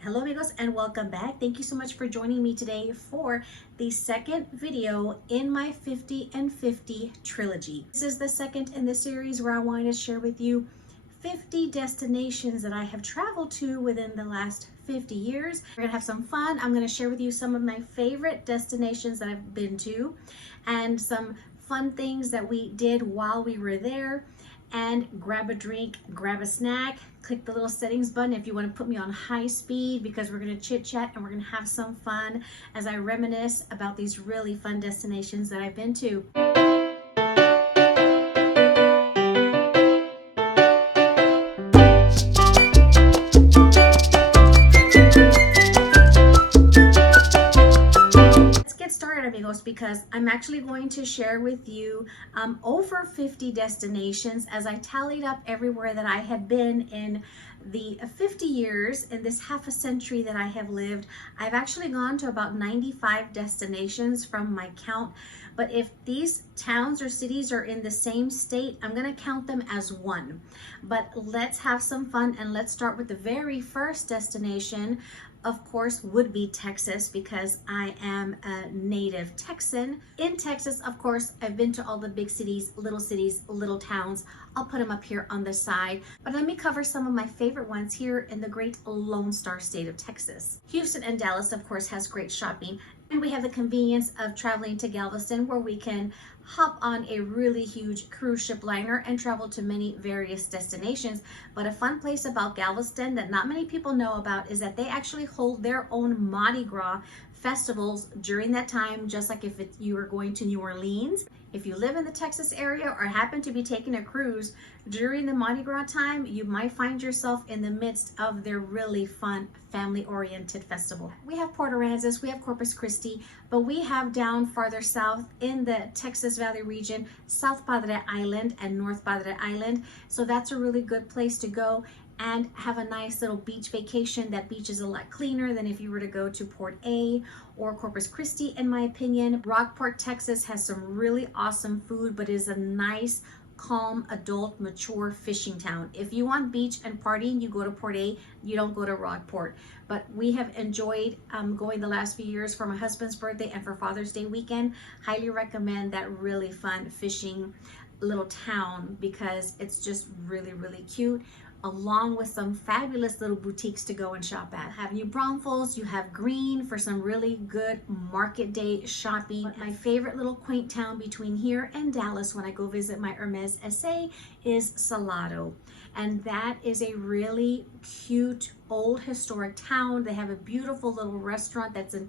Hello amigos and welcome back. Thank you so much for joining me today for the second video in my 50 and 50 trilogy. This is the second in the series where I wanted to share with you 50 destinations that I have traveled to within the last 50 years. We're gonna have some fun. I'm gonna share with you some of my favorite destinations that I've been to and some fun things that we did while we were there. And grab a drink, grab a snack, click the little settings button if you want to put me on high speed, because we're going to chit chat and we're going to have some fun as I reminisce about these really fun destinations that I've been to. Started, amigos, because I'm actually going to share with you over 50 destinations as I tallied up everywhere that I have been in the 50 years, in this half a century that I have lived. I've actually gone to about 95 destinations from my count, but if these towns or cities are in the same state, I'm going to count them as one. But let's have some fun and let's start with the very first destination. Of course, would be Texas, because I am a native Texan. In Texas, of course, I've been to all the big cities, little towns. I'll put them up here on the side, but let me cover some of my favorite ones here in the great Lone Star state of Texas. Houston and Dallas, of course, has great shopping. And we have the convenience of traveling to Galveston, where we can hop on a really huge cruise ship liner and travel to many various destinations. But a fun place about Galveston that not many people know about is that they actually hold their own Mardi Gras festivals during that time, just like if you were going to New Orleans. If you live in the Texas area or happen to be taking a cruise during the Mardi Gras time, you might find yourself in the midst of their really fun family-oriented festival. We have Port Aransas, we have Corpus Christi, but we have down farther south in the Texas Valley region, South Padre Island and North Padre Island. So that's a really good place to go and have a nice little beach vacation. That beach is a lot cleaner than if you were to go to Port A or Corpus Christi, in my opinion. Rockport, Texas has some really awesome food, but is a nice, calm, adult, mature fishing town. If you want beach and partying, you go to Port A, you don't go to Rockport. But we have enjoyed going the last few years for my husband's birthday and for Father's Day weekend. Highly recommend that really fun fishing little town, because it's just really, really cute, along with some fabulous little boutiques to go and shop at. Have New Braunfels, you have Green for some really good market day shopping. But my favorite little quaint town between here and Dallas when I go visit my Hermes SA is Salado. And that is a really cute old historic town. They have a beautiful little restaurant that's an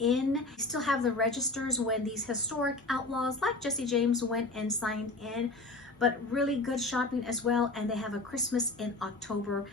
inn. They still have the registers when these historic outlaws like Jesse James went and signed in. But really good shopping as well. And they have a Christmas in October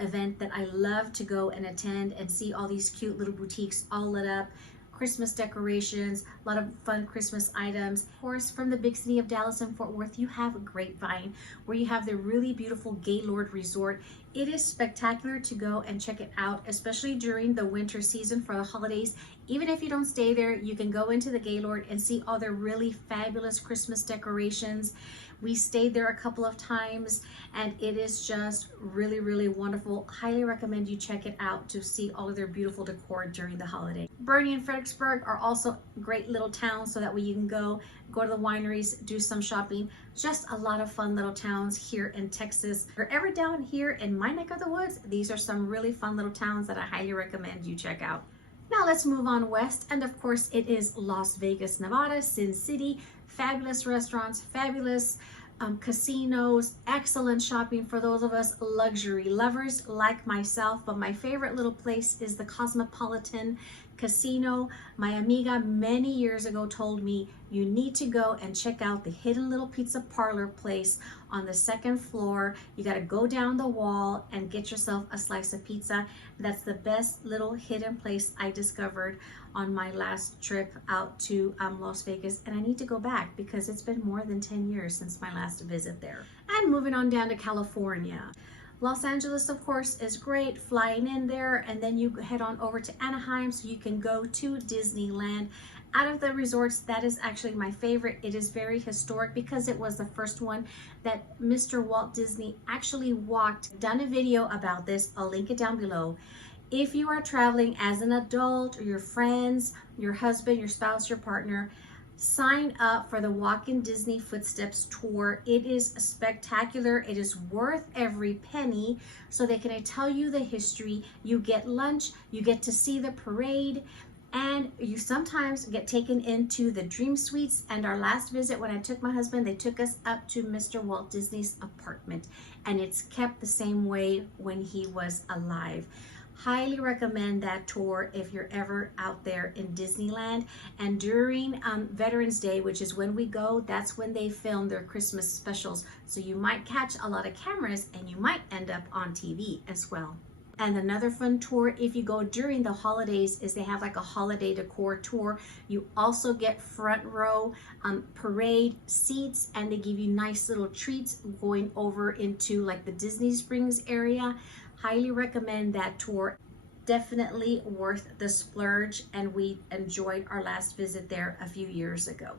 event that I love to go and attend and see all these cute little boutiques all lit up, Christmas decorations, a lot of fun Christmas items. Of course, from the big city of Dallas and Fort Worth, you have Grapevine, where you have the really beautiful Gaylord Resort. It is spectacular to go and check it out, especially during the winter season for the holidays. Even if you don't stay there, you can go into the Gaylord and see all their really fabulous Christmas decorations. We stayed there a couple of times and it is just really, really wonderful. Highly recommend you check it out to see all of their beautiful decor during the holiday. Bernie and Fredericksburg are also great little towns, so that way you can go to the wineries, do some shopping. Just a lot of fun little towns here in Texas. If you're ever down here in my neck of the woods, these are some really fun little towns that I highly recommend you check out. Now let's move on west, and of course it is Las Vegas, Nevada, Sin City. Fabulous restaurants, fabulous casinos, excellent shopping for those of us luxury lovers like myself. But my favorite little place is the Cosmopolitan Casino. My amiga many years ago told me you need to go and check out the hidden little pizza parlor place on the second floor. You got to go down the wall and get yourself a slice of pizza. That's the best little hidden place I discovered on my last trip out to Las Vegas, and I need to go back because it's been more than 10 years since my last visit there. And moving on down to California. Los Angeles, of course, is great, flying in there, and then you head on over to Anaheim so you can go to Disneyland. Out of the resorts, that is actually my favorite. It is very historic because it was the first one that Mr. Walt Disney actually walked. Done a video about this, I'll link it down below. If you are traveling as an adult or your friends, your husband, your spouse, your partner, sign up for the Walk in Disney Footsteps tour. It is spectacular. It is worth every penny. So they can tell you the history. You get lunch, you get to see the parade, and you sometimes get taken into the Dream Suites. And our last visit, when I took my husband, they took us up to Mr. Walt Disney's apartment, and it's kept the same way when he was alive. Highly recommend that tour if you're ever out there in Disneyland. And during Veterans Day, which is when we go, that's when they film their Christmas specials. So you might catch a lot of cameras and you might end up on TV as well. And another fun tour, if you go during the holidays, is they have like a holiday decor tour. You also get front row parade seats, and they give you nice little treats going over into like the Disney Springs area. Highly recommend that tour. Definitely worth the splurge, and we enjoyed our last visit there a few years ago.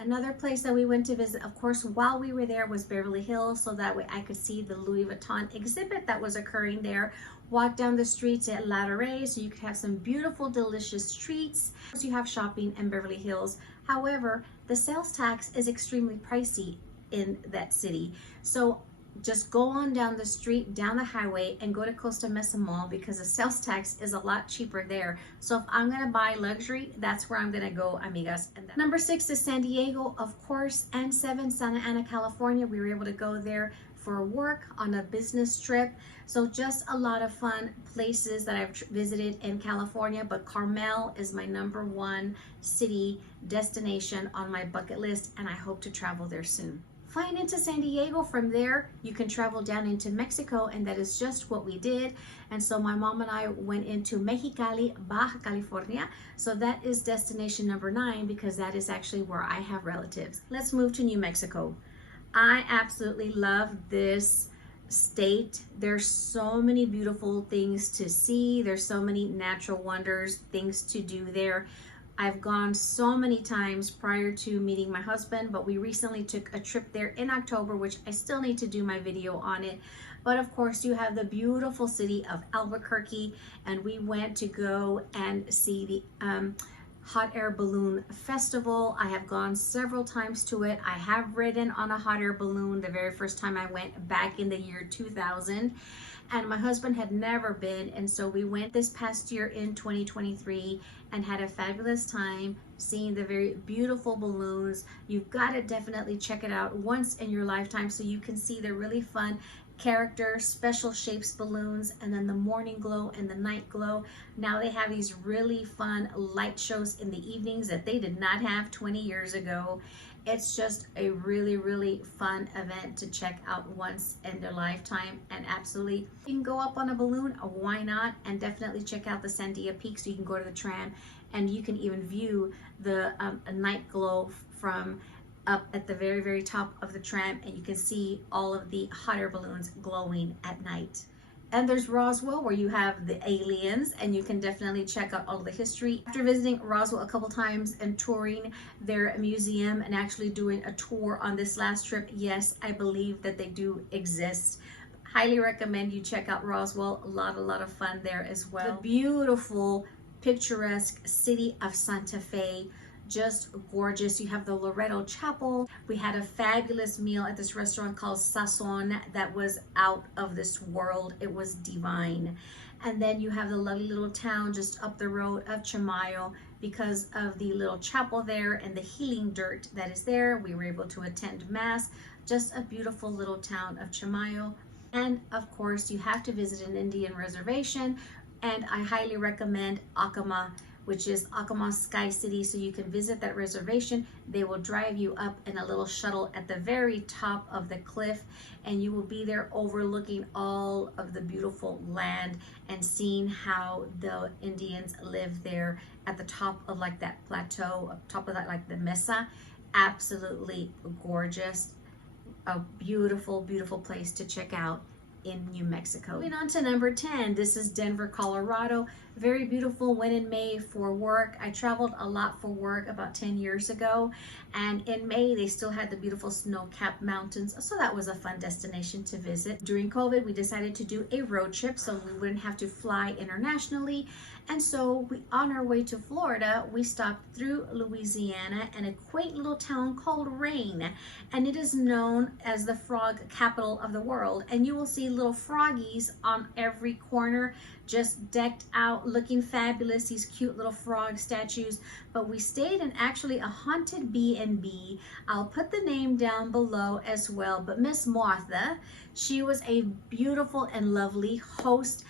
Another place that we went to visit, of course, while we were there, was Beverly Hills, so that way I could see the Louis Vuitton exhibit that was occurring there. Walk down the streets at La Rey, so you can have some beautiful, delicious treats. You have shopping in Beverly Hills. However, the sales tax is extremely pricey in that city. So just go on down the street, down the highway, and go to Costa Mesa Mall, because the sales tax is a lot cheaper there. So if I'm gonna buy luxury, that's where I'm gonna go, amigas. And number 6 is San Diego, of course, and 7, Santa Ana, California. We were able to go there for work on a business trip. So just a lot of fun places that I've visited in California, but Carmel is my number 1 city destination on my bucket list, and I hope to travel there soon. Flying into San Diego, from there you can travel down into Mexico, and that is just what we did. And so my mom and I went into Mexicali, Baja California. So that is destination number 9, because that is actually where I have relatives. Let's move to New Mexico. I absolutely love this state. There's so many beautiful things to see. There's so many natural wonders, things to do there. I've gone so many times prior to meeting my husband, but we recently took a trip there in October, which I still need to do my video on it. But of course, you have the beautiful city of Albuquerque, and we went to go and see the hot air balloon festival. I have gone several times to it. I have ridden on a hot air balloon the very first time I went back in the year 2000. And my husband had never been, and so we went this past year in 2023 and had a fabulous time seeing the very beautiful balloons. You've got to definitely check it out once in your lifetime so you can see the really fun character special shapes balloons, and then the morning glow and the night glow. Now they have these really fun light shows in the evenings that they did not have 20 years ago. It's just a really, really fun event to check out once in their lifetime, and absolutely, you can go up on a balloon, why not? And definitely check out the Sandia Peak, so you can go to the tram, and you can even view the night glow from up at the very, very top of the tram, and you can see all of the hot air balloons glowing at night. And there's Roswell, where you have the aliens, and you can definitely check out all the history. After visiting Roswell a couple times and touring their museum and actually doing a tour on this last trip, yes, I believe that they do exist. Highly recommend you check out Roswell. A lot of fun there as well. The beautiful, picturesque city of Santa Fe, just gorgeous. You have the Loretto Chapel. We had a fabulous meal at this restaurant called Sazon that was out of this world. It was divine. And then you have the lovely little town just up the road of Chimayo, because of the little chapel there and the healing dirt that is there. We were able to attend mass. Just a beautiful little town of Chimayo. And of course, you have to visit an Indian reservation, and I highly recommend Acoma, which is Acoma Sky City. So you can visit that reservation. They will drive you up in a little shuttle at the very top of the cliff, and you will be there overlooking all of the beautiful land and seeing how the Indians live there at the top of like that plateau, up top of that like the mesa. Absolutely gorgeous. A beautiful, beautiful place to check out. in New Mexico. Moving on to number 10, this is Denver, Colorado. Very beautiful. Went in May for work. I traveled a lot for work about 10 years ago, and in May they still had the beautiful snow-capped mountains, so that was a fun destination to visit. During COVID, we decided to do a road trip so we wouldn't have to fly internationally, and so on our way to Florida, we stopped through Louisiana and a quaint little town called Rain, and it is known as the frog capital of the world, and you will see little froggies on every corner, just decked out, looking fabulous, these cute little frog statues. But we stayed in actually a haunted B&B. I'll put the name down below as well, but Miss Martha, she was a beautiful and lovely host.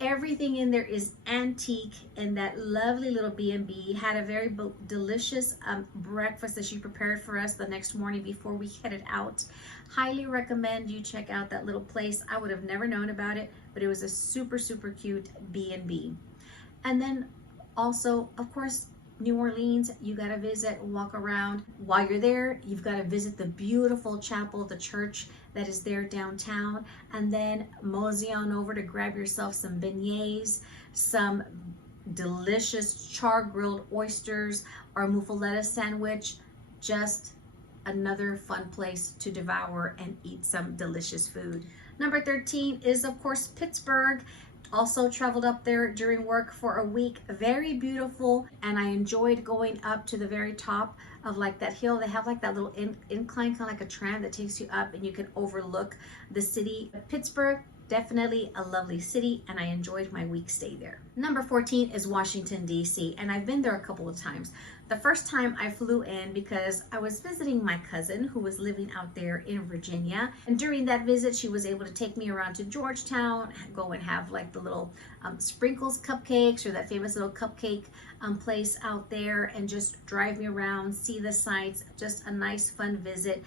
Everything in there is antique, and that lovely little B&B had a very delicious breakfast that she prepared for us the next morning before we headed out. Highly recommend you check out that little place. I would have never known about it, but it was a super, super cute B&B. And then also, of course, New Orleans, you got to visit, walk around. While you're there, you've got to visit the beautiful chapel, the church that is there downtown, and then mosey on over to grab yourself some beignets, some delicious char-grilled oysters, or muffaletta sandwich. Just another fun place to devour and eat some delicious food. Number 13 is, of course, Pittsburgh. Also traveled up there during work for a week. Very beautiful, and I enjoyed going up to the very top of like that hill. They have like that little incline, kind of like a tram that takes you up, and you can overlook the city. Pittsburgh, definitely a lovely city, and I enjoyed my week stay there. Number 14 is Washington, D.C., and I've been there a couple of times. The first time I flew in because I was visiting my cousin who was living out there in Virginia, and during that visit she was able to take me around to Georgetown, go and have like the little sprinkles cupcakes, or that famous little cupcake place out there, and just drive me around, see the sights. Just a nice fun visit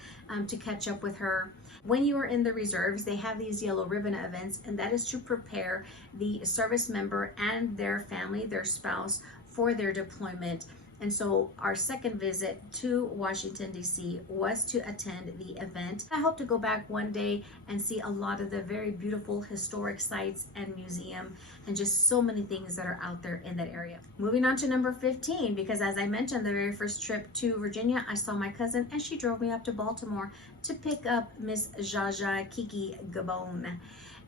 to catch up with her. When you are in the reserves, they have these yellow ribbon events, and that is to prepare the service member and their family, their spouse, for their deployment. And so our second visit to Washington, D.C. was to attend the event. I hope to go back one day and see a lot of the very beautiful historic sites and museum, and just so many things that are out there in that area. Moving on to number 15, because as I mentioned, the very first trip to Virginia, I saw my cousin, and she drove me up to Baltimore to pick up Miss Jaja Kiki Gabon.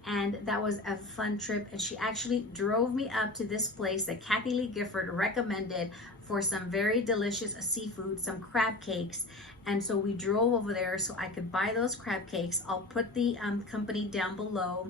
And that was a fun trip, and she actually drove me up to this place that Kathy Lee Gifford recommended for some very delicious seafood, some crab cakes. And so we drove over there so I could buy those crab cakes. I'll put the company down below.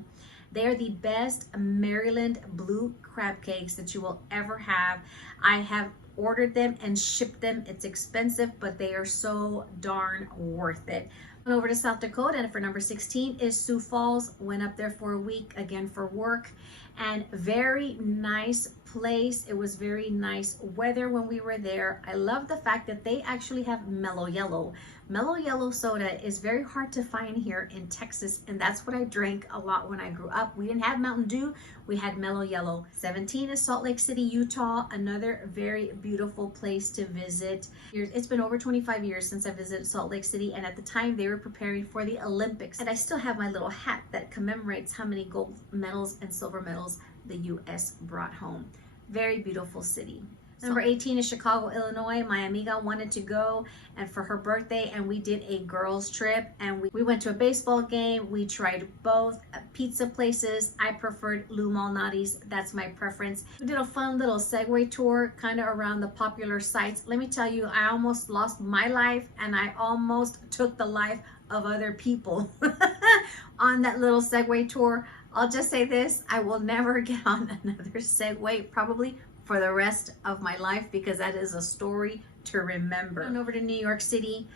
They are the best Maryland blue crab cakes that you will ever have. I have ordered them and shipped them. It's expensive, but they are so darn worth it. Went over to South Dakota, and for number 16 is Sioux Falls. Went up there for a week, again for work, and very nice place. It was very nice weather when we were there. I love the fact that they actually have Mellow Yellow. Mellow Yellow soda is very hard to find here in Texas, and that's what I drank a lot when I grew up. We didn't have Mountain Dew, we had Mellow Yellow. 17 is Salt Lake City, Utah, another very beautiful place to visit. It's been over 25 years since I visited Salt Lake City, and at the time they were preparing for the Olympics, and I still have my little hat that commemorates how many gold medals and silver medals the U.S. brought home. Very beautiful city. Number 18 is Chicago, Illinois. My amiga wanted to go, and for her birthday, and we did a girls trip, and we went to a baseball game. We tried both pizza places. I preferred Lou Malnati's. That's my preference. We did a fun little Segway tour kind of around the popular sites. Let me tell you, I almost lost my life, and I almost took the life of other people on that little Segway tour. I'll just say this, I will never get on another Segway, probably for the rest of my life, because that is a story to remember. Went over to New York City,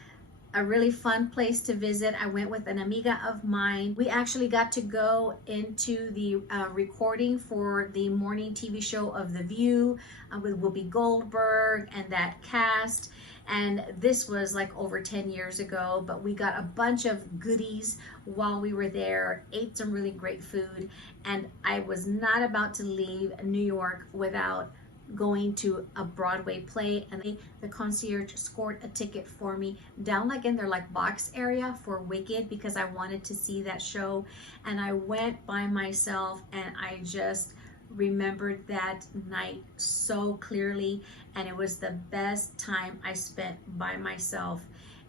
a really fun place to visit. I went with an amiga of mine. We actually got to go into the recording for the morning TV show of The View with Whoopi Goldberg and that cast. And this was like over 10 years ago, but we got a bunch of goodies while we were there, ate some really great food, and I was not about to leave New York without going to a Broadway play, and the concierge scored a ticket for me down like in their like box area for Wicked because I wanted to see that show. And I went by myself and I just remembered that night so clearly, and it was the best time I spent by myself.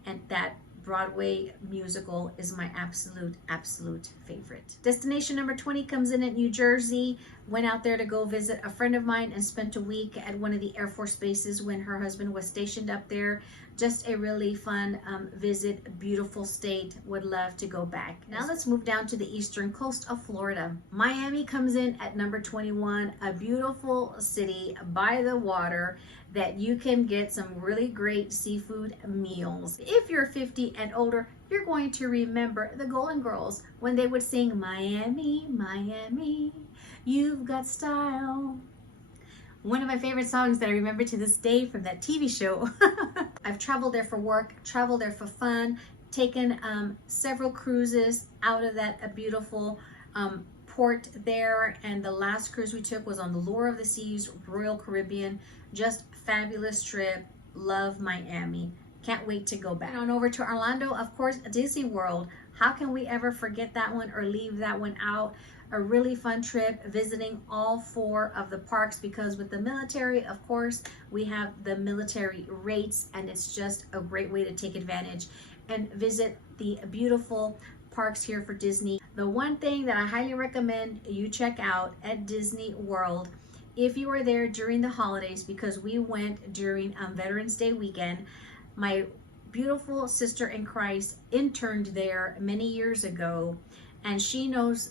And that Broadway musical is my absolute favorite. Destination number 20 comes in at New Jersey. Went out there to go visit a friend of mine and spent a week at one of the Air Force bases when her husband was stationed up there. Just a really fun visit, beautiful state, would love to go back. Now let's move down to the eastern coast of Florida. Miami comes in at number 21, a beautiful city by the water that you can get some really great seafood meals. If you're 50 and older, you're going to remember the Golden Girls when they would sing, Miami, Miami, you've got style. One of my favorite songs that I remember to this day from that TV show. I've traveled there for work, traveled there for fun, taken several cruises out of that beautiful port there, and the last cruise we took was on the Lure of the Seas, Royal Caribbean. Just fabulous trip. Love Miami. Can't wait to go back. On over to Orlando, of course, Disney World. How can we ever forget that one or leave that one out? A really fun trip visiting all 4 of the parks, because with the military, of course, we have the military rates, and it's just a great way to take advantage and visit the beautiful parks here for Disney. The one thing that I highly recommend you check out at Disney World, if you are there during the holidays, because we went during Veterans Day weekend. My beautiful sister in Christ interned there many years ago, and she knows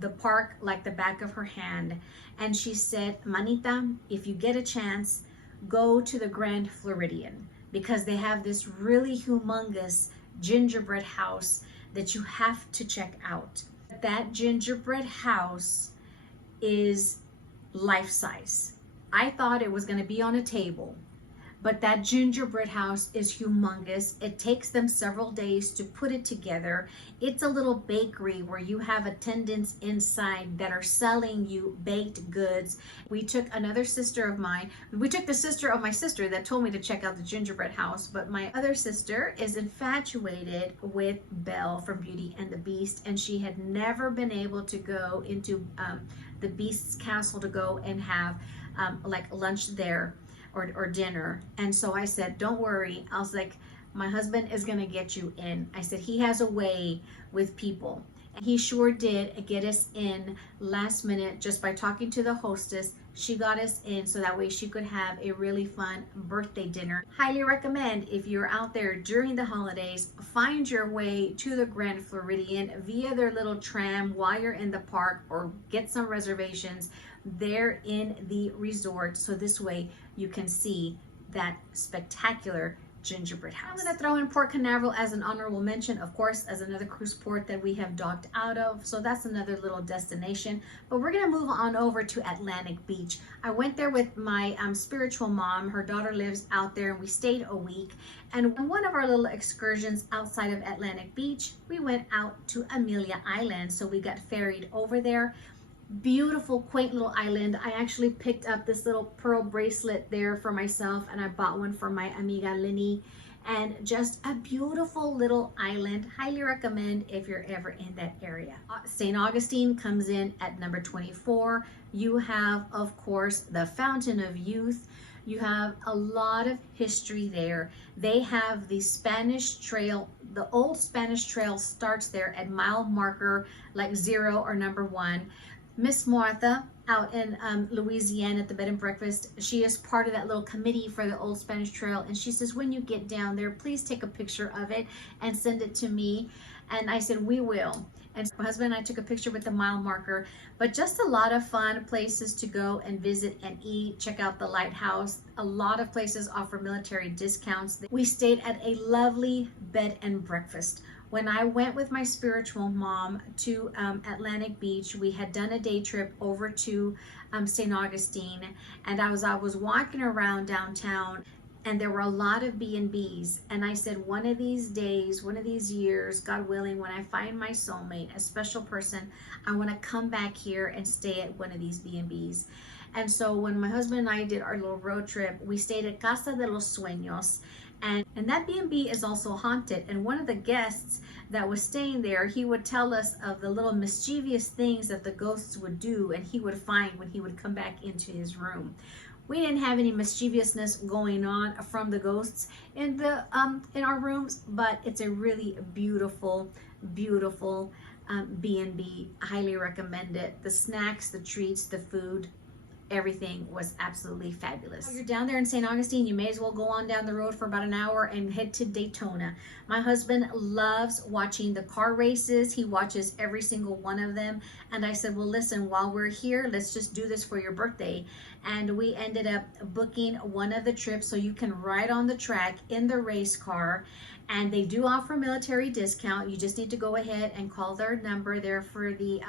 the park like the back of her hand. And she said, Manita, if you get a chance, go to the Grand Floridian, because they have this really humongous gingerbread house that you have to check out. That gingerbread house is life-size. I thought it was going to be on a table, but that gingerbread house is humongous. It takes them several days to put it together. It's a little bakery where you have attendants inside that are selling you baked goods. We took another sister of mine. We took the sister of my sister that told me to check out the gingerbread house, but my other sister is infatuated with Belle from Beauty and the Beast, and she had never been able to go into the Beast's castle to go and have like lunch there or dinner. And so I said, don't worry. I was like, my husband is gonna get you in. I said, he has a way with people. And he sure did get us in last minute just by talking to the hostess. She got us in so that way she could have a really fun birthday dinner. Highly recommend, if you're out there during the holidays, find your way to the Grand Floridian via their little tram while you're in the park, or get some reservations there in the resort, so this way you can see that spectacular gingerbread house. I'm going to throw in Port Canaveral as an honorable mention, of course, as another cruise port that we have docked out of, so that's another little destination. But we're going to move on over to Atlantic Beach. I went there with my spiritual mom. Her daughter lives out there, and we stayed a week. And on one of our little excursions outside of Atlantic Beach, we went out to Amelia Island, so we got ferried over there. Beautiful, quaint little island. I actually picked up this little pearl bracelet there for myself, and I bought one for my amiga Linny. And just a beautiful little island. Highly recommend if you're ever in that area. St. Augustine comes in at number 24. You have, of course, the Fountain of Youth. You have a lot of history there. They have the Spanish Trail. The old Spanish Trail starts there at mile marker like 0 or number 1. Miss Martha out in Louisiana at the bed and breakfast, she is part of that little committee for the Old Spanish Trail, and she says, when you get down there, please take a picture of it and send it to me. And I said, we will. And my husband and I took a picture with the mile marker. But just a lot of fun places to go and visit and eat. Check out the lighthouse. A lot of places offer military discounts. We stayed at a lovely bed and breakfast. When I went with my spiritual mom to Atlantic Beach, we had done a day trip over to St. Augustine, and I was walking around downtown, and there were a lot of B&Bs, and I said, one of these days, one of these years, God willing, when I find my soulmate, a special person, I want to come back here and stay at one of these B&Bs. And so when my husband and I did our little road trip, we stayed at Casa de los Sueños. And that B&B is also haunted. And one of the guests that was staying there, he would tell us of the little mischievous things that the ghosts would do and he would find when he would come back into his room. We didn't have any mischievousness going on from the ghosts in our rooms, but it's a really beautiful, beautiful B&B. Highly recommend it. The snacks, the treats, the food, everything was absolutely fabulous. While you're down there in St. Augustine, you may as well go on down the road for about an hour and head to Daytona. My husband loves watching the car races. He watches every single one of them. And I said, well, listen, while we're here, let's just do this for your birthday. And we ended up booking one of the trips so you can ride on the track in the race car. And they do offer military discount. You just need to go ahead and call their number there for the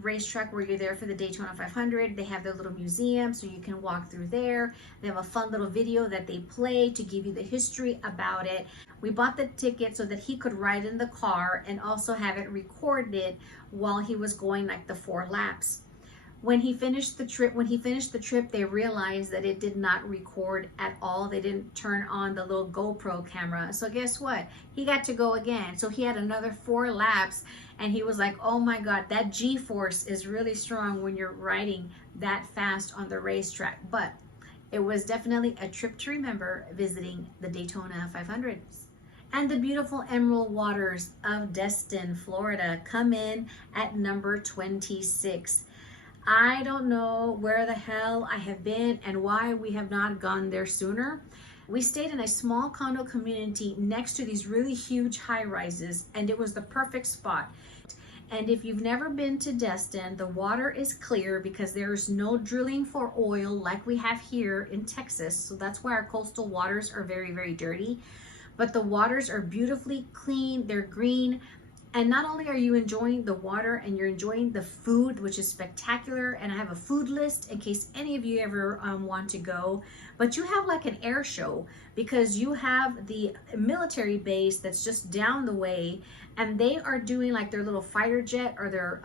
racetrack where you're there for the Daytona 500. They have their little museum so you can walk through there. They have a fun little video that they play to give you the history about it. We bought the ticket so that he could ride in the car and also have it recorded while he was going like the 4 laps. When he finished the trip, they realized that it did not record at all. They didn't turn on the little GoPro camera. So guess what? He got to go again. So he had another 4 laps and he was like, oh my God, that G-force is really strong when you're riding that fast on the racetrack. But it was definitely a trip to remember visiting the Daytona 500. And the beautiful emerald waters of Destin, Florida come in at number 26. I don't know where the hell I have been and why we have not gone there sooner. We stayed in a small condo community next to these really huge high-rises, and it was the perfect spot. And if you've never been to Destin, the water is clear because there's no drilling for oil like we have here in Texas. So that's why our coastal waters are very, very dirty. But the waters are beautifully clean, they're green. And not only are you enjoying the water and you're enjoying the food, which is spectacular, and I have a food list in case any of you ever want to go, but you have like an air show because you have the military base that's just down the way, and they are doing like their little fighter jet or their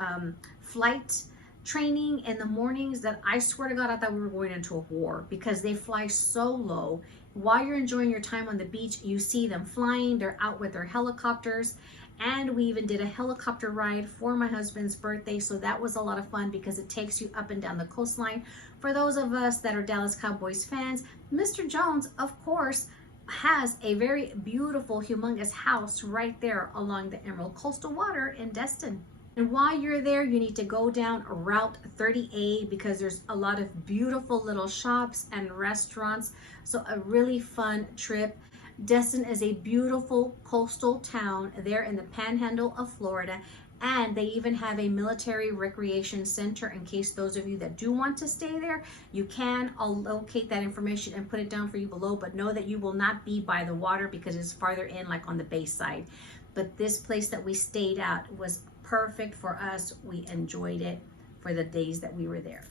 flight training in the mornings that I swear to God, I thought we were going into a war because they fly so low. While you're enjoying your time on the beach, you see them flying, they're out with their helicopters. And we even did a helicopter ride for my husband's birthday. So that was a lot of fun because it takes you up and down the coastline. For those of us that are Dallas Cowboys fans, Mr. Jones, of course, has a very beautiful, humongous house right there along the Emerald Coastal Water in Destin. And while you're there, you need to go down Route 30A because there's a lot of beautiful little shops and restaurants. So a really fun trip. Destin is a beautiful coastal town there in the panhandle of Florida, and they even have a military recreation center in case those of you that do want to stay there, you can. I'll locate that information and put it down for you below, but know that you will not be by the water because it's farther in, like on the bay side. But this place that we stayed at was perfect for us. We enjoyed it for the days that we were there.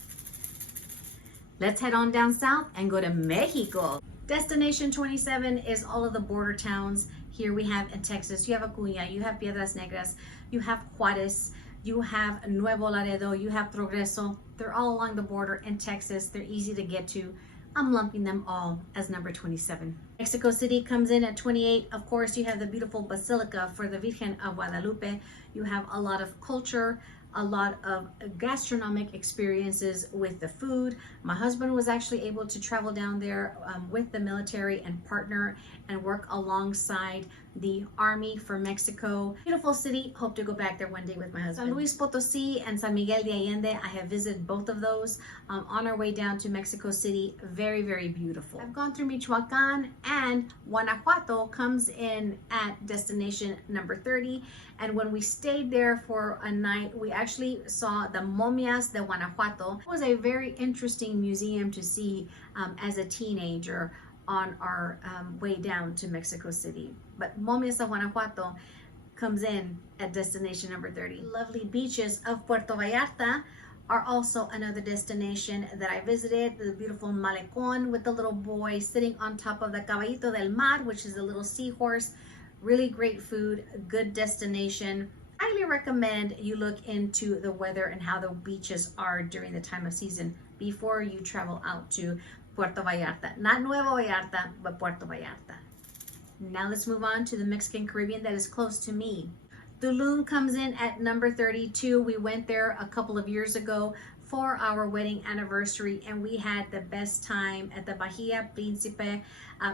Let's head on down south and go to Mexico. Destination 27 is all of the border towns here we have in Texas. You have Acuña, you have Piedras Negras, you have Juarez, you have Nuevo Laredo, you have Progreso. They're all along the border in Texas. They're easy to get to. I'm lumping them all as number 27. Mexico City comes in at 28. Of course, you have the beautiful Basilica for the Virgen of Guadalupe. You have a lot of culture, a lot of gastronomic experiences with the food. My husband was actually able to travel down there with the military and partner and work alongside the Army for Mexico. Beautiful city. Hope to go back there one day with my husband. San Luis Potosí and San Miguel de Allende, I have visited both of those on our way down to Mexico City. Very, very beautiful. I've gone through Michoacan, and Guanajuato comes in at destination number 30. And when we stayed there for a night, we actually saw the Momias de Guanajuato. It was a very interesting museum to see as a teenager on our way down to Mexico City. But Momias de Guanajuato comes in at destination number 30. Lovely beaches of Puerto Vallarta are also another destination that I visited. The beautiful Malecón with the little boy sitting on top of the Caballito del Mar, which is a little seahorse. Really great food, good destination. Highly recommend you look into the weather and how the beaches are during the time of season before you travel out to Puerto Vallarta. Not Nuevo Vallarta, but Puerto Vallarta. Now let's move on to the Mexican Caribbean that is close to me. Tulum comes in at number 32. We went there a couple of years ago for our wedding anniversary, and we had the best time at the Bahia Principe,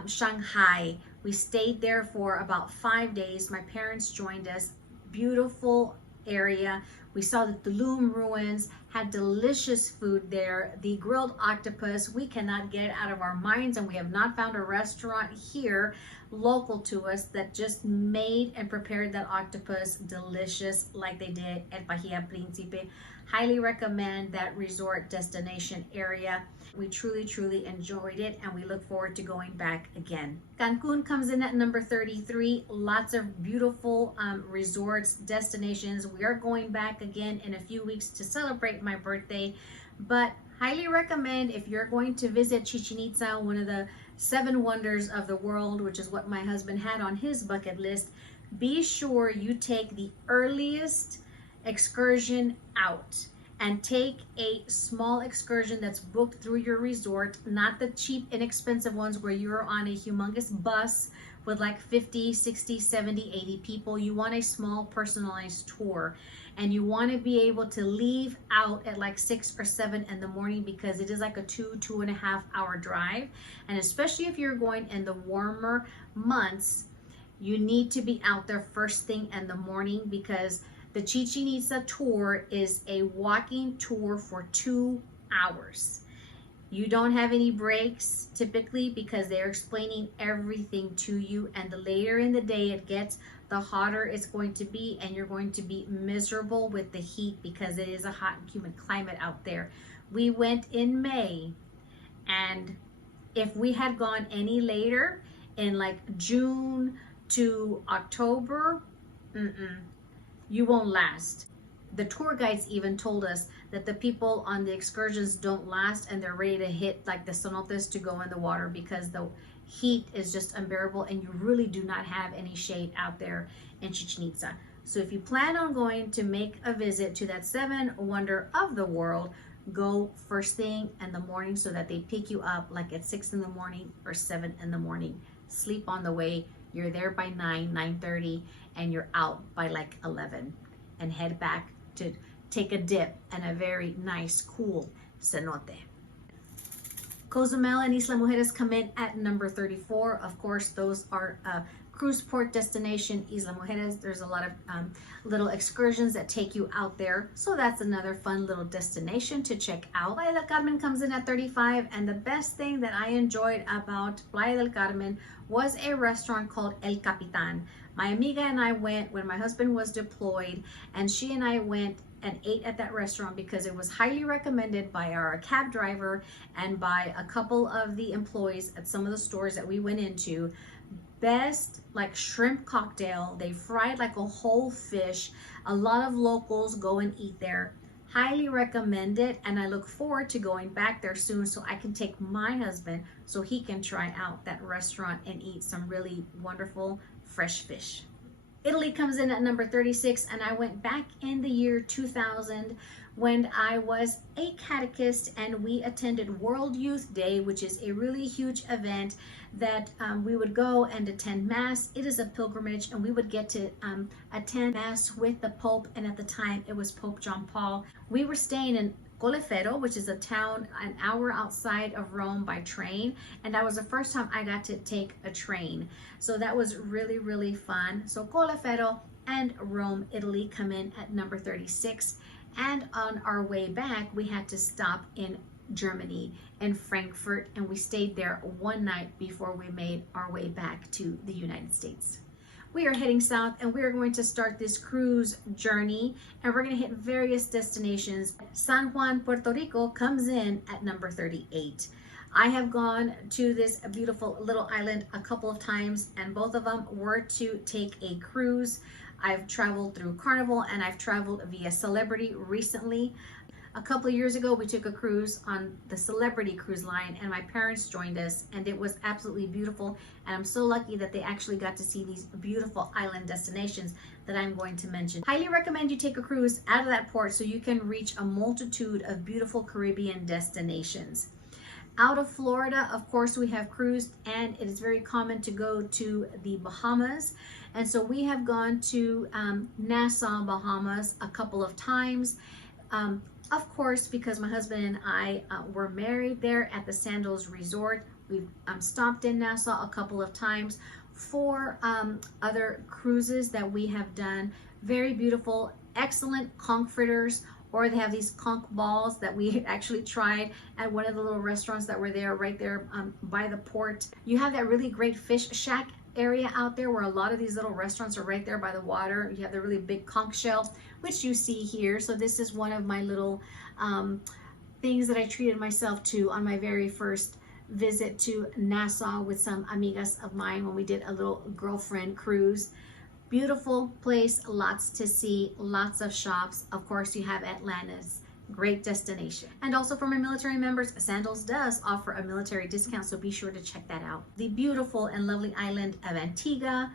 Shanghai. We stayed there for about 5 days. My parents joined us. Beautiful area. We saw the Tulum ruins, had delicious food there. The grilled octopus, we cannot get it out of our minds, and we have not found a restaurant here local to us that just made and prepared that octopus delicious like they did at Bahia Principe. Highly recommend that resort destination area. We truly enjoyed it, and we look forward to going back again. Cancun comes in at number 33. Lots of beautiful resorts, destinations. We are going back again in a few weeks to celebrate my birthday, but highly recommend if you're going to visit Chichen Itza, one of the 7 wonders of the world, which is what my husband had on his bucket list, be sure you take the earliest excursion out and take a small excursion that's booked through your resort, not the cheap, inexpensive ones where you're on a humongous bus with like 50, 60, 70, 80 people. You want a small personalized tour, and you want to be able to leave out at like 6 or 7 in the morning, because it is like a 2.5 hour drive. And especially if you're going in the warmer months, you need to be out there first thing in the morning, because the Chichen Itza tour is a walking tour for 2 hours. You don't have any breaks typically, because they're explaining everything to you, and the later in the day it gets, the hotter it's going to be, and you're going to be miserable with the heat because it is a hot and humid climate out there. We went in May, and if we had gone any later in like June to October, you won't last. The tour guides even told us that the people on the excursions don't last, and they're ready to hit like the cenotes to go in the water, because the heat is just unbearable, and you really do not have any shade out there in Chichen Itza. So if you plan on going to make a visit to that 7 wonder of the world, go first thing in the morning so that they pick you up like at 6 in the morning or 7 in the morning. Sleep on the way. You're there by 9:30, and you're out by like 11, and head back to take a dip and a very nice cool cenote. Cozumel and Isla Mujeres come in at number 34. Of course, those are cruise port destination. Isla Mujeres, there's a lot of little excursions that take you out there, so that's another fun little destination to check out. Playa del Carmen comes in at 35, and the best thing that I enjoyed about Playa del Carmen was a restaurant called El Capitan. My amiga and I went when my husband was deployed, and she and I went and ate at that restaurant because it was highly recommended by our cab driver and by a couple of the employees at some of the stores that we went into. Best like shrimp cocktail. They fried like a whole fish. A lot of locals go and eat there. Highly recommend it, and I look forward to going back there soon so I can take my husband so he can try out that restaurant and eat some really wonderful fresh fish. Italy comes in at number 36, and I went back in the year 2000 when I was a catechist, and we attended World Youth Day, which is a really huge event that we would go and attend Mass. It is a pilgrimage, and we would get to attend Mass with the Pope, and at the time it was Pope John Paul. We were staying in Colleferro, which is a town an hour outside of Rome by train, and that was the first time I got to take a train. So that was really fun. So Colleferro and Rome, Italy come in at number 36. And on our way back, we had to stop in Germany, in Frankfurt, and we stayed there one night before we made our way back to the United States. We are heading south, and we are going to start this cruise journey, and we're going to hit various destinations. San Juan, Puerto Rico comes in at number 38. I have gone to this beautiful little island a couple of times, and both of them were to take a cruise. I've traveled through Carnival, and I've traveled via Celebrity recently. A couple of years ago, we took a cruise on the Celebrity Cruise Line, and my parents joined us, and it was absolutely beautiful. And I'm so lucky that they actually got to see these beautiful island destinations that I'm going to mention. Highly recommend you take a cruise out of that port so you can reach a multitude of beautiful Caribbean destinations. Out of Florida, of course, we have cruised, and it is very common to go to the Bahamas. And so we have gone to Nassau, Bahamas a couple of times. Of course, because my husband and I were married there at the Sandals Resort. We've stopped in Nassau a couple of times for other cruises that we have done. Very beautiful, excellent conch fritters, or they have these conch balls that we actually tried at one of the little restaurants that were there right there by the port. You have that really great fish shack area out there where a lot of these little restaurants are right there by the water. You have the really big conch shell, which you see here. So this is one of my little things that I treated myself to on my very first visit to Nassau with some amigas of mine when we did a little girlfriend cruise. Beautiful place, lots to see, lots of shops. Of course, you have Atlantis, great destination. And also for my military members, Sandals does offer a military discount, so be sure to check that out. The beautiful and lovely island of Antigua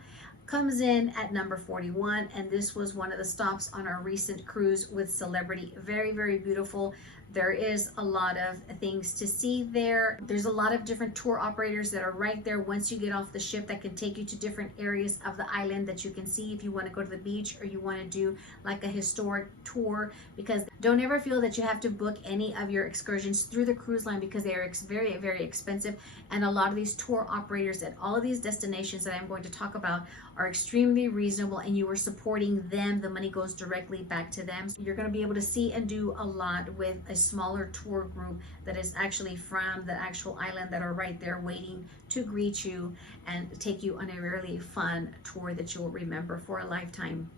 comes in at number 41, and this was one of the stops on our recent cruise with Celebrity. Very, very beautiful. There is a lot of things to see there. There's a lot of different tour operators that are right there once you get off the ship that can take you to different areas of the island that you can see if you want to go to the beach or you want to do like a historic tour. Because don't ever feel that you have to book any of your excursions through the cruise line, because they are very, very expensive. And a lot of these tour operators at all of these destinations that I'm going to talk about are extremely reasonable, and you are supporting them. The money goes directly back to them. So you're going to be able to see and do a lot with a smaller tour group that is actually from the actual island that are right there waiting to greet you and take you on a really fun tour that you'll remember for a lifetime.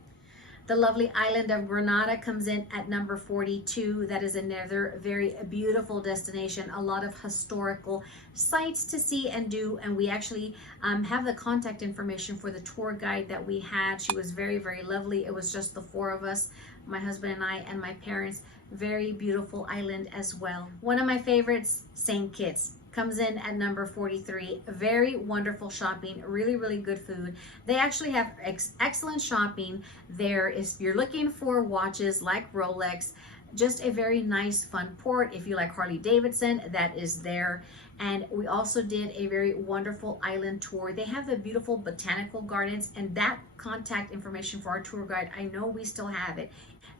The lovely island of Grenada comes in at number 42. That is another very beautiful destination. A lot of historical sites to see and do. And we actually have the contact information for the tour guide that we had. She was very, very lovely. It was just the four of us, my husband and I and my parents. Very beautiful island as well. One of my favorites, St. Kitts, comes in at number 43. Very wonderful shopping, really, really good food. They actually have excellent shopping there. If you're looking for watches like Rolex, just a very nice, fun port. If you like Harley Davidson, that is there. And we also did a very wonderful island tour. They have the beautiful botanical gardens, and that contact information for our tour guide, I know we still have it.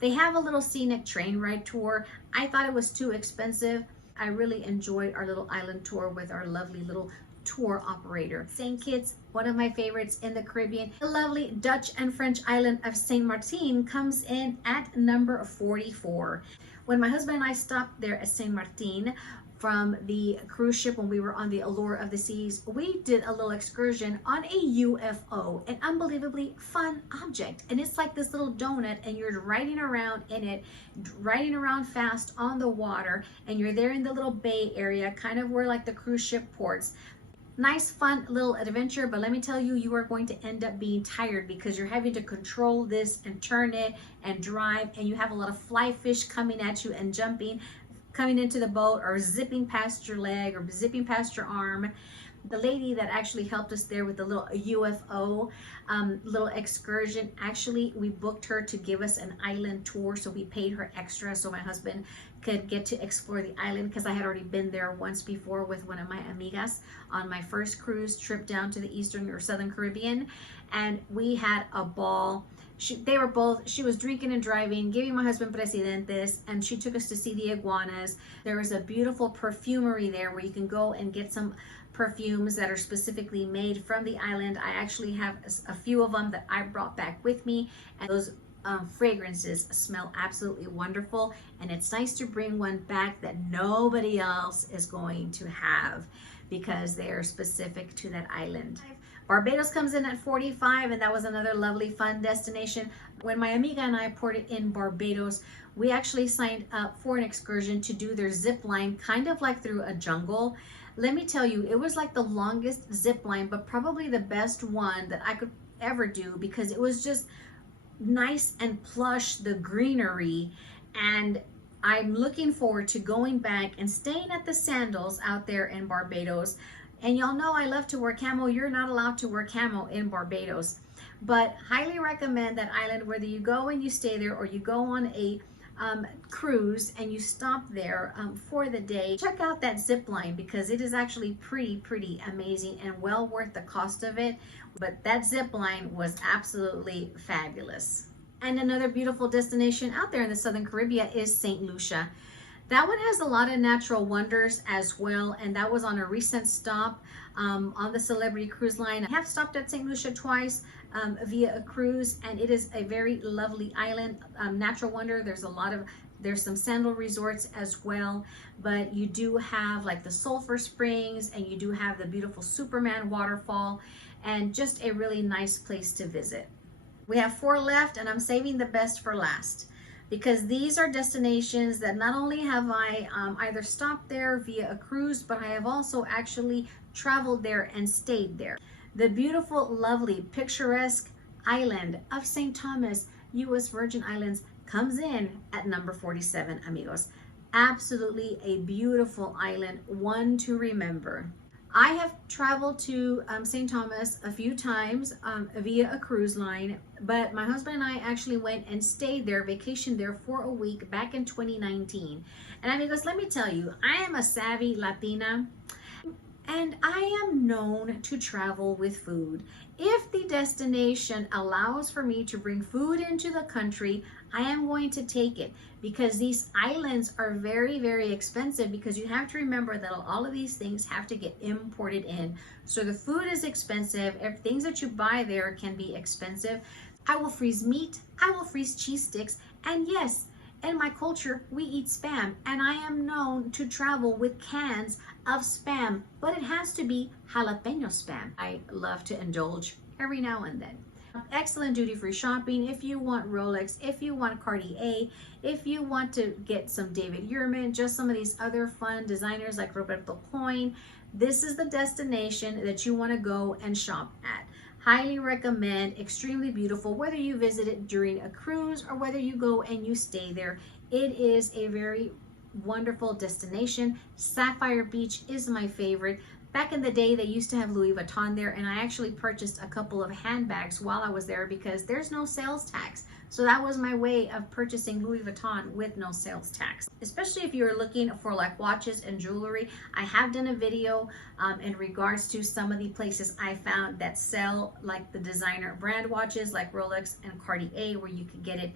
They have a little scenic train ride tour. I thought it was too expensive. I really enjoyed our little island tour with our lovely little tour operator. St. Kitts, one of my favorites in the Caribbean. The lovely Dutch and French island of Saint Martin comes in at number 44. When my husband and I stopped there at Saint Martin from the cruise ship when we were on the Allure of the Seas, we did a little excursion on a UFO, an unbelievably fun object. And it's like this little donut, and you're riding around in it, riding around fast on the water, and you're there in the little bay area, kind of where like the cruise ship ports. Nice, fun little adventure, but let me tell you, you are going to end up being tired because you're having to control this and turn it and drive, and you have a lot of fly fish coming at you and jumping, coming into the boat or zipping past your leg or zipping past your arm. The lady that actually helped us there with the little UFO little excursion, actually we booked her to give us an island tour, so we paid her extra so my husband could get to explore the island, because I had already been there once before with one of my amigas on my first cruise trip down to the Eastern or Southern Caribbean, and we had a ball. She was drinking and driving, giving my husband presidentes, and she took us to see the iguanas. There was a beautiful perfumery there where you can go and get some perfumes that are specifically made from the island. I actually have a few of them that I brought back with me, and those fragrances smell absolutely wonderful, and it's nice to bring one back that nobody else is going to have because they are specific to that island. Barbados comes in at 45, and that was another lovely, fun destination. When my amiga and I ported in Barbados, we actually signed up for an excursion to do their zip line, kind of like through a jungle. Let me tell you, it was like the longest zip line, but probably the best one that I could ever do, because it was just nice and plush, the greenery, and I'm looking forward to going back and staying at the Sandals out there in Barbados. And y'all know I love to wear camo. You're not allowed to wear camo in Barbados, but highly recommend that island, whether you go and you stay there or you go on a cruise and you stop there for the day. Check out that zip line because it is actually pretty amazing and well worth the cost of it. But that zip line was absolutely fabulous. And another beautiful destination out there in the Southern Caribbean is St. Lucia. That one has a lot of natural wonders as well, and that was on a recent stop on the Celebrity Cruise Line. I have stopped at St. Lucia twice via a cruise, and it is a very lovely island, natural wonder. There's some sandal resorts as well, but you do have like the Sulphur Springs, and you do have the beautiful Superman waterfall, and just a really nice place to visit. We have 4 left, and I'm saving the best for last, because these are destinations that not only have I either stopped there via a cruise, but I have also actually traveled there and stayed there. The beautiful, lovely, picturesque island of St. Thomas, U.S. Virgin Islands, comes in at number 47, amigos. Absolutely a beautiful island, one to remember. I have traveled to St. Thomas a few times via a cruise line, but my husband and I actually went and stayed there, vacationed there for a week back in 2019. And amigos, let me tell you, I am a savvy Latina, and I am known to travel with food. If the destination allows for me to bring food into the country, I am going to take it, because these islands are very expensive, because you have to remember that all of these things have to get imported in. So the food is expensive. Things that you buy there can be expensive. I will freeze meat, I will freeze cheese sticks, and yes, in my culture, we eat Spam, and I am known to travel with cans of Spam, but it has to be jalapeno Spam. I love to indulge every now and then. Excellent duty-free shopping if you want Rolex, if you want Cartier, if you want to get some David Yurman, just some of these other fun designers like Roberto Coin. This is the destination that you want to go and shop at. Highly recommend, extremely beautiful, whether you visit it during a cruise or whether you go and you stay there. It is a very wonderful destination. Sapphire Beach is my favorite. Back in the day, they used to have Louis Vuitton there, and I actually purchased a couple of handbags while I was there because there's no sales tax. So that was my way of purchasing Louis Vuitton with no sales tax. Especially if you're looking for like watches and jewelry. I have done a video in regards to some of the places I found that sell like the designer brand watches like Rolex and Cartier, where you can get it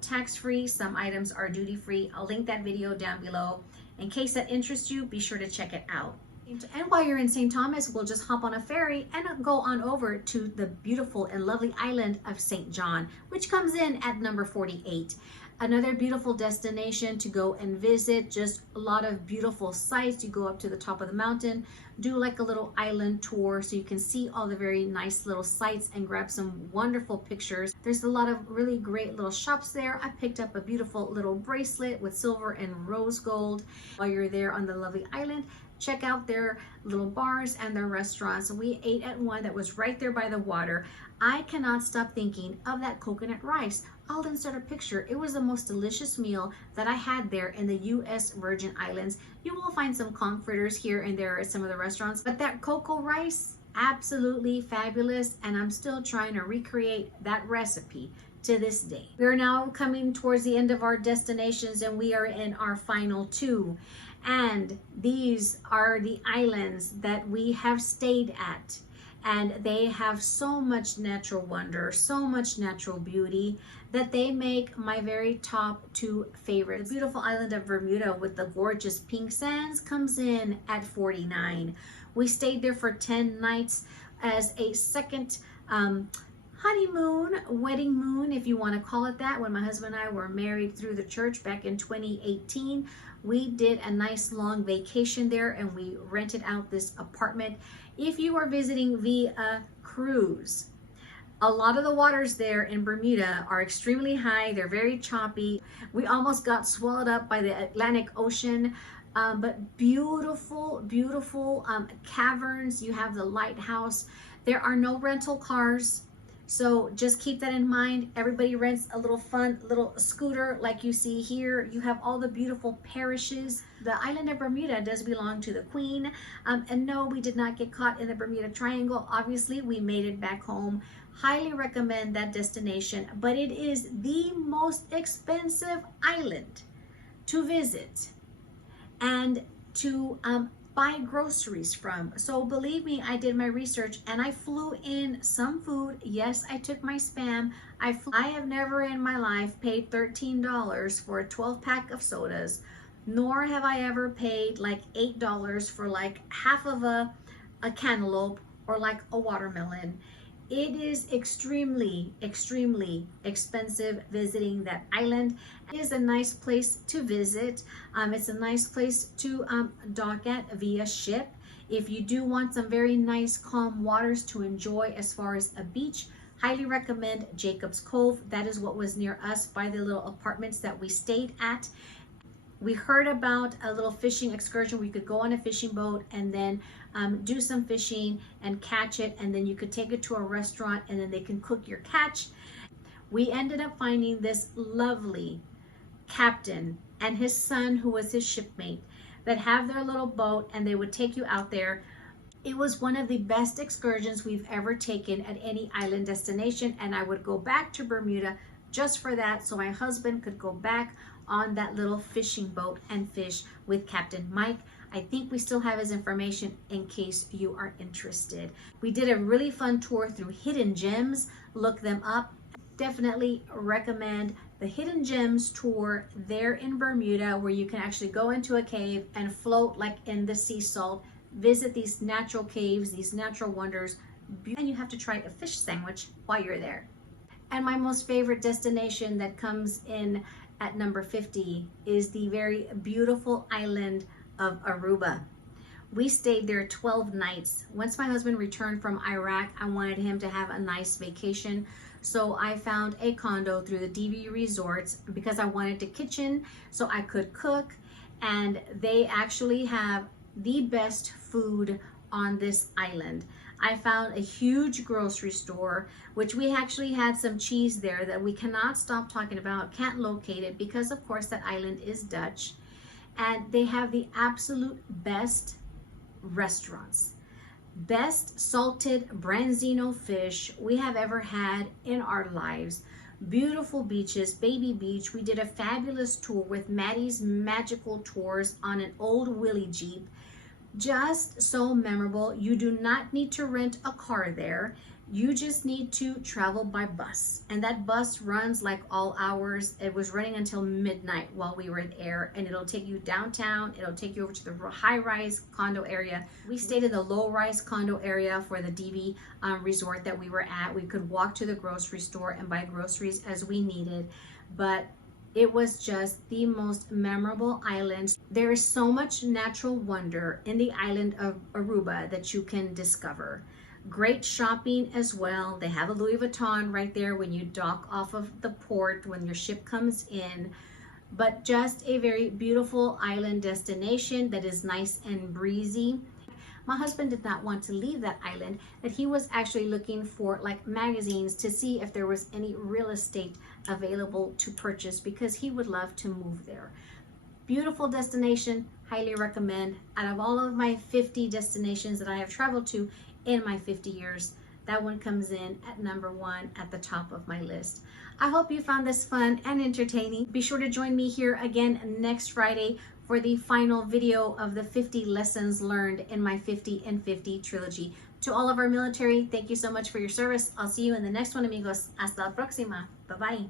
tax-free. Some items are duty-free. I'll link that video down below. In case that interests you, be sure to check it out. And while you're in St. Thomas, we'll just hop on a ferry and go on over to the beautiful and lovely island of St. John, which comes in at number 48. Another beautiful destination to go and visit, just a lot of beautiful sights. You go up to the top of the mountain, do like a little island tour so you can see all the very nice little sights and grab some wonderful pictures. There's a lot of really great little shops there. I picked up a beautiful little bracelet with silver and rose gold. While you're there on the lovely island, check out their little bars and their restaurants. We ate at one that was right there by the water. I cannot stop thinking of that coconut rice. I'll insert a picture. It was the most delicious meal that I had there in the U.S. Virgin Islands. You will find some conch fritters here and there at some of the restaurants, but that cocoa rice, absolutely fabulous, and I'm still trying to recreate that recipe to this day. We're now coming towards the end of our destinations, and we are in our final 2. And these are the islands that we have stayed at. And they have so much natural wonder, so much natural beauty, that they make my very top 2 favorites. The beautiful island of Bermuda with the gorgeous pink sands comes in at 49. We stayed there for 10 nights as a second honeymoon, wedding moon, if you want to call it that. When my husband and I were married through the church back in 2018, we did a nice long vacation there, and we rented out this apartment. If you are visiting via cruise, a lot of the waters there in Bermuda are extremely high. They're very choppy. We almost got swallowed up by the Atlantic Ocean, but beautiful caverns. You have the lighthouse. There are no rental cars. So just keep that in mind. Everybody rents a little fun little scooter like you see here. You have all the beautiful parishes. The island of Bermuda does belong to the Queen. And no, we did not get caught in the Bermuda Triangle. Obviously, we made it back home. Highly recommend that destination, but it is the most expensive island to visit and to buy groceries from. So believe me, I did my research and I flew in some food. Yes, I took my spam. I have never in my life paid $13 for a 12-pack of sodas, nor have I ever paid like $8 for like half of a cantaloupe or like a watermelon. It is extremely, extremely expensive visiting that island. It is a nice place to visit. It's a nice place to dock at via ship. If you do want some very nice calm waters to enjoy as far as a beach, highly recommend Jacob's Cove. That is what was near us by the little apartments that we stayed at. We heard about a little fishing excursion. We could go on a fishing boat and then do some fishing and catch it, and then you could take it to a restaurant and then they can cook your catch. We ended up finding this lovely captain and his son, who was his shipmate, that have their little boat and they would take you out there. It was one of the best excursions we've ever taken at any island destination, and I would go back to Bermuda just for that, so my husband could go back on that little fishing boat and fish with Captain Mike. I think we still have his information in case you are interested. We did a really fun tour through hidden gems. Look them up. Definitely recommend the Hidden Gems tour there in Bermuda, where you can actually go into a cave and float like in the sea salt, visit these natural caves, these natural wonders, and you have to try a fish sandwich while you're there. And my most favorite destination that comes in at number 50 is the very beautiful island of Aruba. We stayed there 12 nights. Once my husband returned from Iraq, I wanted him to have a nice vacation. So I found a condo through the DV Resorts because I wanted a kitchen so I could cook. And they actually have the best food on this island. I found a huge grocery store, which we actually had some cheese there that we cannot stop talking about, can't locate it because of course that island is Dutch. And they have the absolute best restaurants, best salted branzino fish we have ever had in our lives. Beautiful beaches, Baby Beach. We did a fabulous tour with Maddie's Magical Tours on an old Willie Jeep. Just so memorable. You do not need to rent a car there. You just need to travel by bus, and that bus runs like all hours. It was running until midnight while we were there, and it'll take you downtown. It'll take you over to the high-rise condo area. We stayed in the low-rise condo area for the DV resort that we were at. We could walk to the grocery store and buy groceries as we needed, but it was just the most memorable island. There is so much natural wonder in the island of Aruba that you can discover. Great shopping as well. They have a Louis Vuitton right there when you dock off of the port when your ship comes in. But just a very beautiful island destination that is nice and breezy. My husband did not want to leave that island, that he was actually looking for like magazines to see if there was any real estate available to purchase because he would love to move there. Beautiful destination, highly recommend. Out of all of my 50 destinations that I have traveled to in my 50 years, that one comes in at number 1 at the top of my list. I hope you found this fun and entertaining. Be sure to join me here again next Friday for the final video of the 50 lessons learned in my 50 and 50 trilogy. To all of our military, thank you so much for your service. I'll see you in the next one, amigos. Hasta la próxima. Bye-bye.